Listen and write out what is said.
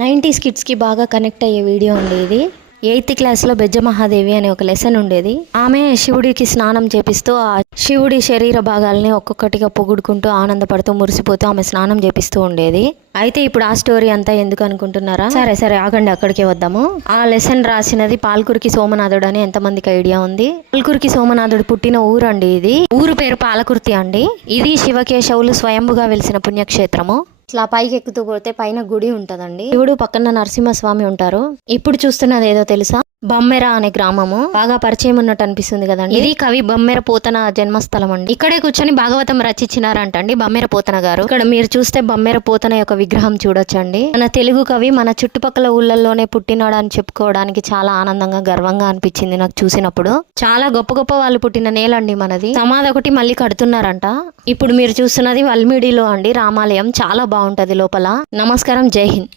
90s కిడ్స్కి బాగా connect అయ్యే వీడియో అండి ఇది. 8th క్లాస్లో బెజ్జ మహాదేవి అనే ఒక లెసన్ ఉండేది. ఆమె శివుడికి స్నానం చేపిస్తూ ఆ శివుడి శరీర భాగాల్ని ఒక్కొక్కటిగా పొగుడుకుంటూ ఆనందపడుతూ మురిసిపోతూ ఆమె స్నానం చేపిస్తూ ఉండేది. అయితే ఇప్పుడు ఆ స్టోరీ అంతా ఎందుకు అనుకుంటున్నారా? సరే ఆగండి, అక్కడికే వద్దాము. ఆ లెసన్ రాసినది పాల్కురికి సోమనాథుడు అని ఎంతమందికి ఐడియా ఉంది? పాల్కురికి సోమనాథుడు పుట్టిన ఊరు అండి ఇది. ఊరు పేరు పాలకుర్తి అండి. ఇది శివకేశవులు స్వయంభుగా వెలిసిన పుణ్యక్షేత్రము. ఇట్లా పైకి ఎక్కుతూ పోతే పైన గుడి ఉంటదండి. శివుడు పక్కన నరసింహస్వామి ఉంటారు. ఇప్పుడు చూస్తున్నది ఏదో తెలుసా? బమ్మెర అనే గ్రామము. బాగా పరిచయం ఉన్నట్టు అనిపిస్తుంది కదండి. ఇది కవి బమ్మెర పోతన జన్మస్థలం అండి. ఇక్కడే కూర్చొని భాగవతం రచించినారంటండి బమ్మెర పోతన గారు. ఇక్కడ మీరు చూస్తే బమ్మెర పోతన యొక్క విగ్రహం చూడొచ్చండి. మన తెలుగు కవి మన చుట్టుపక్కల ఊళ్ళల్లోనే పుట్టినాడు అని చెప్పుకోవడానికి చాలా ఆనందంగా గర్వంగా అనిపించింది నాకు చూసినప్పుడు. చాలా గొప్ప గొప్ప వాళ్ళు పుట్టిన నేలండి మనది. సమాధి ఒకటి మళ్ళీ కడుతున్నారంట. ఇప్పుడు మీరు చూస్తున్నది వల్మిడిలో అండి రామాలయం. చాలా బాగుంటది లోపల. నమస్కారం, జై హింద్.